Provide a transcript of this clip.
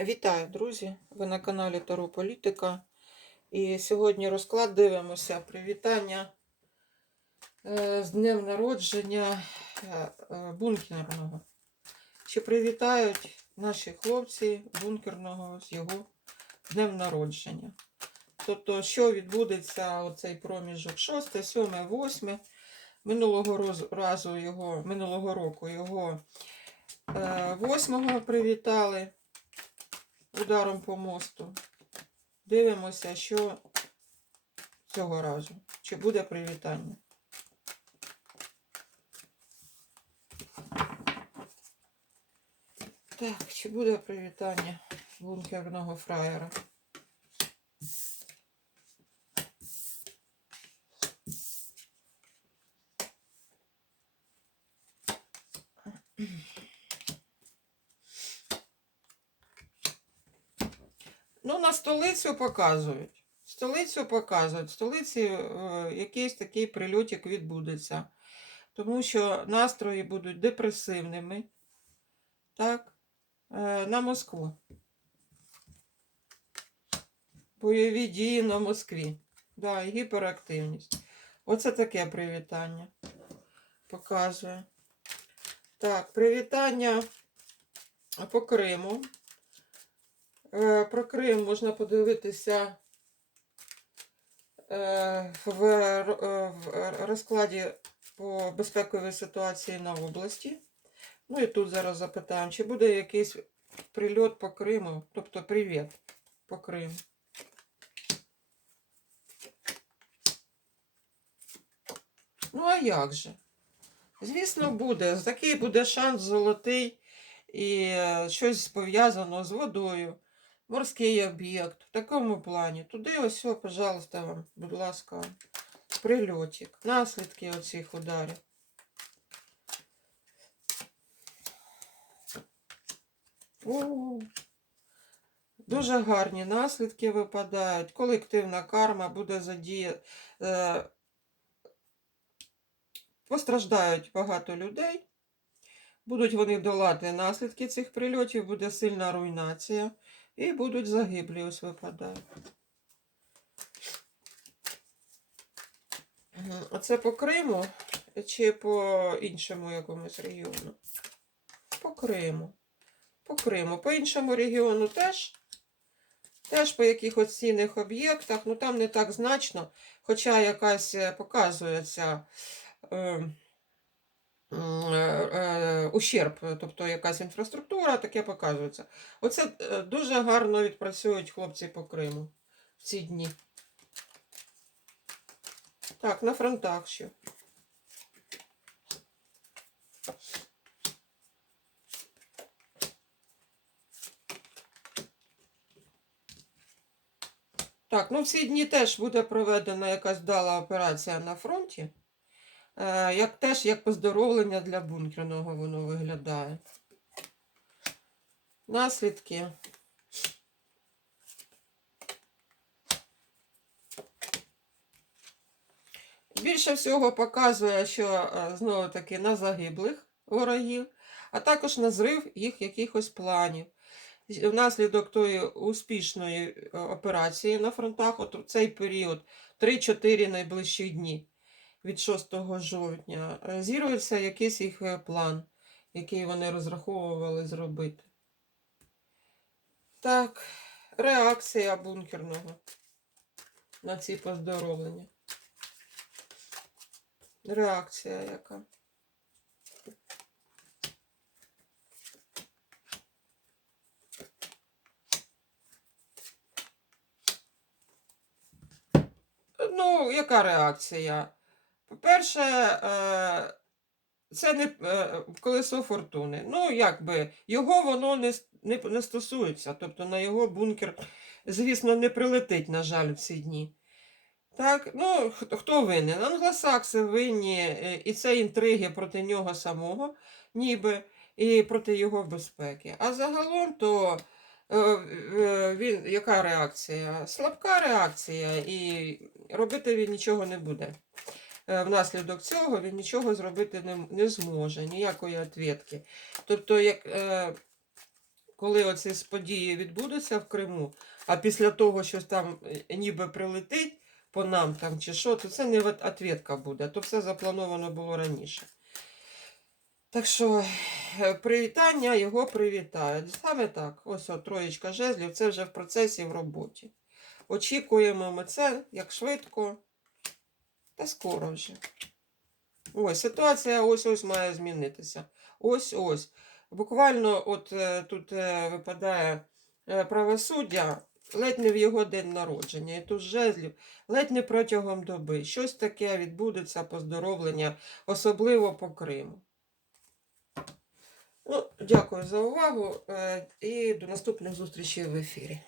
Вітаю, друзі! Ви на каналі Таро Політика. І сьогодні розклад дивимося. Привітання е, з днем народження е, е, бункерного. Чи привітають наші хлопці бункерного з його днем народження? Тобто, що відбудеться оцей проміжок 6, 7, 8. Минулого разу його, минулого року його 8 привітали ударом по мосту. Дивимося, що цього разу. Чи буде привітання. Так, чи буде привітання бункерного фраєра? Ну, на столицю показують. Столицю показують. В столиці е, якийсь такий прильотик відбудеться. Тому що настрої будуть депресивними. Так, е, на Москву. Бойові дії на Москві. Да, і гіперактивність. Оце таке привітання. Показує. Так, привітання по Криму. Е, Про Крим можна подивитися е, е, в розкладі по безпековій ситуації на області. Ну і тут зараз запитаємо, чи буде якийсь прильот по Криму, тобто привіт по Криму. Ну, а як же? Звісно, буде. Такий буде шанс золотий і щось пов'язано з водою морський об'єкт в такому плані. Туди ось, о, пожалуйста, вам, будь ласка, прильотик, наслідки оцих ударів. О, дуже гарні наслідки випадають. Колективна карма буде задіяна. Е, постраждають багато людей. Будуть вони долати наслідки цих прильотів, буде сильна руйнація. І будуть загиблі, ось випадають. Мгм. Оце по Криму чи по іншому якомусь регіону? По Криму. По Криму. По іншому регіону теж. Теж по якихось цінних об'єктах, ну там не так значно, хоча якась е, показується е, ущерб, тобто якась інфраструктура, таке показується. Оце е, дуже гарно відпрацюють хлопці по Криму в ці дні. Так, на фронтах ще. Так, ну в ці дні теж буде проведена якась вдала операція на фронті. Е, як теж як поздоровлення для бункерного воно виглядає. Наслідки. Більше всього показує, що е, знову таки на загиблих ворогів, а також на зрив їх якихось планів. Внаслідок тої успішної е, операції на фронтах, от цей період 3-4 найближчі дні від 6 жовтня, е, зірвався якийсь їх е, план, який вони розраховували зробити. Так, реакція бункерного на ці поздоровлення. Реакція яка. Ну, яка реакція? По-перше, е, це не е, колесо фортуни. Ну, якби його воно не, не, не стосується. Тобто на його бункер, звісно, не прилетить, на жаль, в ці дні. Так, ну хто винен? Англосакси винні, е, і це інтриги проти нього самого, ніби, і проти його безпеки. А загалом то він, яка реакція? Слабка реакція, і робити він нічого не буде. Е, Внаслідок цього він нічого зробити не, не зможе, ніякої відвідки. Тобто, як, е, коли оці події відбудуться в Криму, а після того, що там е, ніби прилетить по нам там чи що, то це не от- ответка буде, то все заплановано було раніше. Так що привітання його привітають. Саме так. Ось от троєчка жезлів, це вже в процесі в роботі. Очікуємо ми це як швидко та скоро вже. Ось ситуація ось ось має змінитися. Ось ось. Буквально от е, тут е, випадає е, правосуддя ледь не в його день народження. І тут жезлів ледь не протягом доби. Щось таке відбудеться поздоровлення, особливо по Криму. Ну, дякую за увагу і до наступних зустрічей в ефірі.